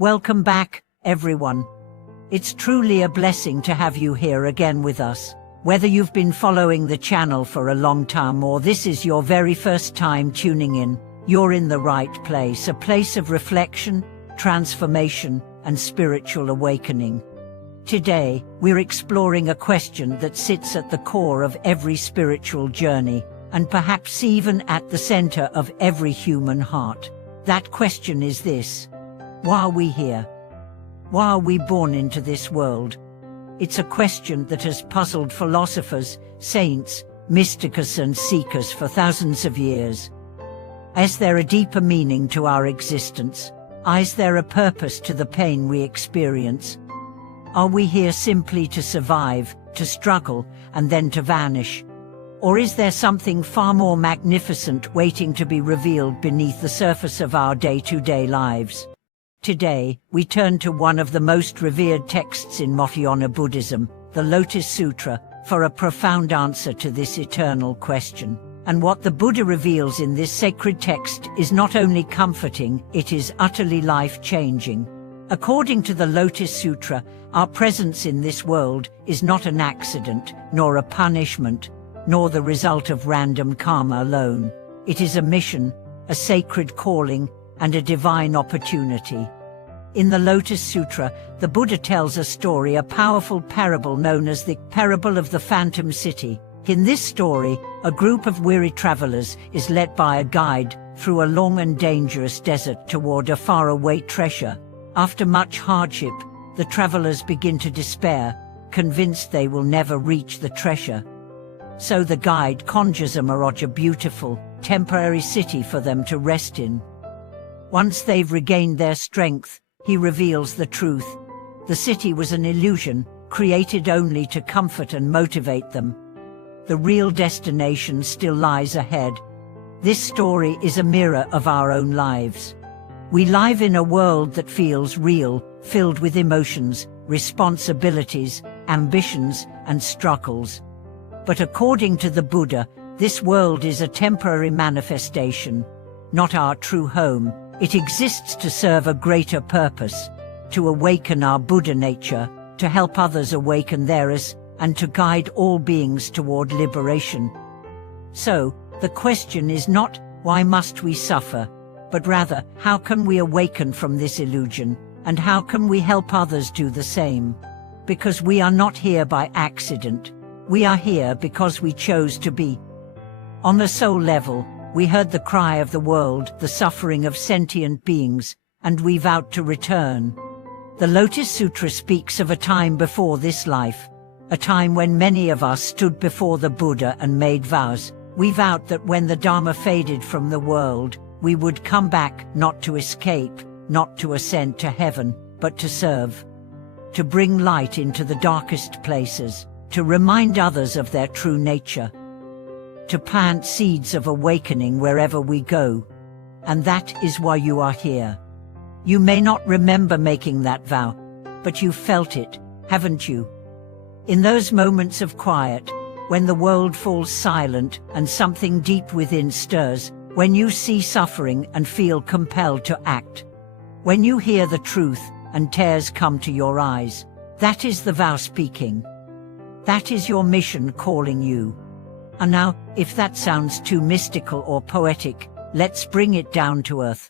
Welcome back, everyone. It's truly a blessing to have you here again with us. Whether you've been following the channel for a long time or this is your very first time tuning in, you're in the right place, a place of reflection, transformation, and spiritual awakening. Today, we're exploring a question that sits at the core of every spiritual journey, and perhaps even at the center of every human heart. That question is this: why are we here? Why are we born into this world? It's a question that has puzzled philosophers, saints, mystics and seekers for thousands of years. Is there a deeper meaning to our existence? Is there a purpose to the pain we experience? Are we here simply to survive, to struggle, and then to vanish? Or is there something far more magnificent waiting to be revealed beneath the surface of our day-to-day lives? Today, we turn to one of the most revered texts in Mahayana Buddhism, the Lotus Sutra, for a profound answer to this eternal question. And what the Buddha reveals in this sacred text is not only comforting, it is utterly life-changing. According to the Lotus Sutra, our presence in this world is not an accident, nor a punishment, nor the result of random karma alone. It is a mission, a sacred calling, and a divine opportunity. In the Lotus Sutra, the Buddha tells a story, a powerful parable known as the parable of the phantom city. In this story, a group of weary travelers is led by a guide through a long and dangerous desert toward a faraway treasure. After much hardship, the travelers begin to despair, convinced they will never reach the treasure. So the guide conjures a mirage, a beautiful, temporary city for them to rest in. Once they've regained their strength, he reveals the truth. The city was an illusion, created only to comfort and motivate them. The real destination still lies ahead. This story is a mirror of our own lives. We live in a world that feels real, filled with emotions, responsibilities, ambitions, and struggles. But according to the Buddha, this world is a temporary manifestation, not our true home. It exists to serve a greater purpose, to awaken our Buddha nature, to help others awaken theirs, and to guide all beings toward liberation. So, the question is not, why must we suffer? But rather, how can we awaken from this illusion, and how can we help others do the same? Because we are not here by accident. We are here because we chose to be. On the soul level, we heard the cry of the world, the suffering of sentient beings, and we vowed to return. The Lotus Sutra speaks of a time before this life, a time when many of us stood before the Buddha and made vows. We vowed that when the Dharma faded from the world, we would come back, not to escape, not to ascend to heaven, but to serve. To bring light into the darkest places, to remind others of their true nature. To plant seeds of awakening wherever we go. And that is why you are here. You may not remember making that vow, but you felt it, haven't you? In those moments of quiet, when the world falls silent and something deep within stirs, when you see suffering and feel compelled to act. When you hear the truth and tears come to your eyes, that is the vow speaking. That is your mission calling you. And now, if that sounds too mystical or poetic, let's bring it down to earth.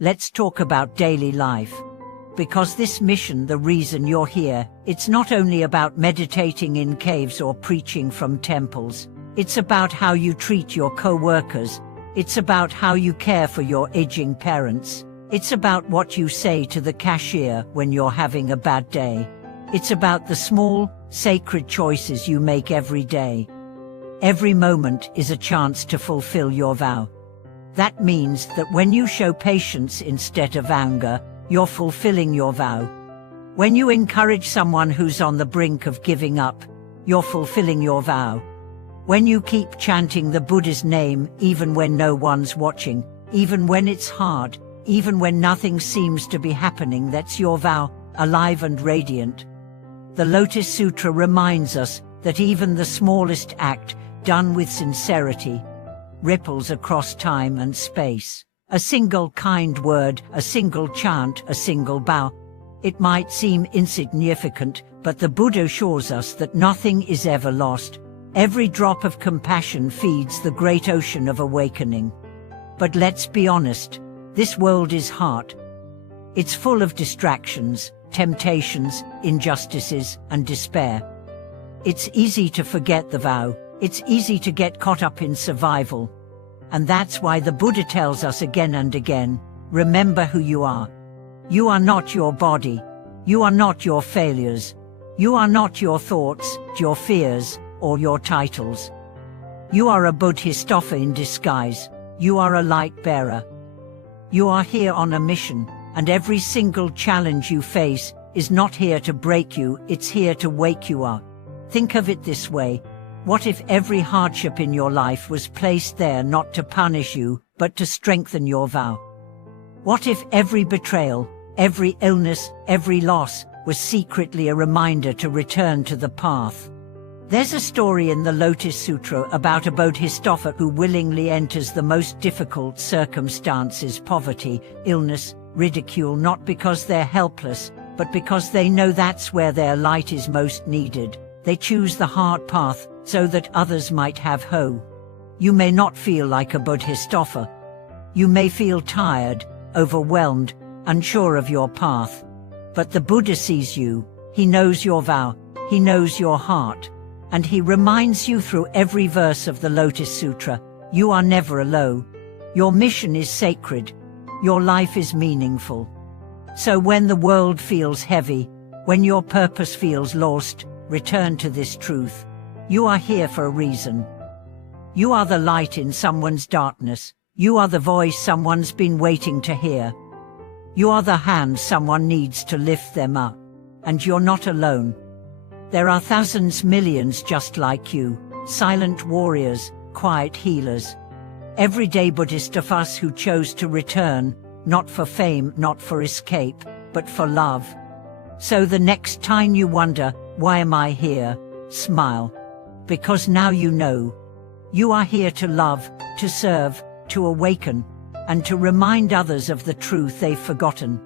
Let's talk about daily life. Because this mission, the reason you're here, it's not only about meditating in caves or preaching from temples. It's about how you treat your co-workers. It's about how you care for your aging parents. It's about what you say to the cashier when you're having a bad day. It's about the small, sacred choices you make every day. Every moment is a chance to fulfill your vow. That means that when you show patience instead of anger, you're fulfilling your vow. When you encourage someone who's on the brink of giving up, you're fulfilling your vow. When you keep chanting the Buddha's name even when no one's watching, even when it's hard, even when nothing seems to be happening, that's your vow, alive and radiant. The Lotus Sutra reminds us that even the smallest act, done with sincerity, ripples across time and space. A single kind word, a single chant, a single bow. It might seem insignificant, but the Buddha assures us that nothing is ever lost. Every drop of compassion feeds the great ocean of awakening. But let's be honest, this world is hard. It's full of distractions, temptations, injustices, and despair. It's easy to forget the vow. It's easy to get caught up in survival. And that's why the Buddha tells us again and again, remember who you are. You are not your body. You are not your failures. You are not your thoughts, your fears, or your titles. You are a Bodhisattva in disguise. You are a light bearer. You are here on a mission, and every single challenge you face is not here to break you, it's here to wake you up. Think of it this way. What if every hardship in your life was placed there not to punish you, but to strengthen your vow? What if every betrayal, every illness, every loss was secretly a reminder to return to the path? There's a story in the Lotus Sutra about a Bodhisattva who willingly enters the most difficult circumstances, poverty, illness, ridicule, not because they're helpless, but because they know that's where their light is most needed. They choose the hard path so that others might have hope. You may not feel like a Bodhisattva. You may feel tired, overwhelmed, unsure of your path. But the Buddha sees you. He knows your vow. He knows your heart. And he reminds you through every verse of the Lotus Sutra, you are never alone. Your mission is sacred. Your life is meaningful. So when the world feels heavy, when your purpose feels lost, return to this truth. You are here for a reason. You are the light in someone's darkness. You are the voice someone's been waiting to hear. You are the hand someone needs to lift them up. And you're not alone. There are thousands, millions just like you, silent warriors, quiet healers. Everyday Bodhisattvas who chose to return, not for fame, not for escape, but for love. So the next time you wonder, why am I here? Smile. Because now you know. You are here to love, to serve, to awaken, and to remind others of the truth they've forgotten.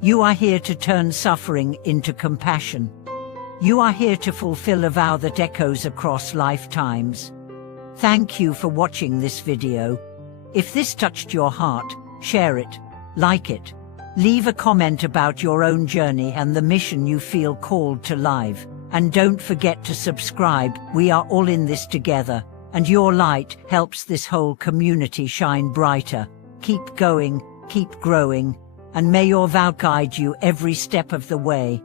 You are here to turn suffering into compassion. You are here to fulfill a vow that echoes across lifetimes. Thank you for watching this video. If this touched your heart, share it, like it. Leave a comment about your own journey and the mission you feel called to live. And don't forget to subscribe. We are all in this together, and your light helps this whole community shine brighter. Keep going, keep growing, and may your vow guide you every step of the way.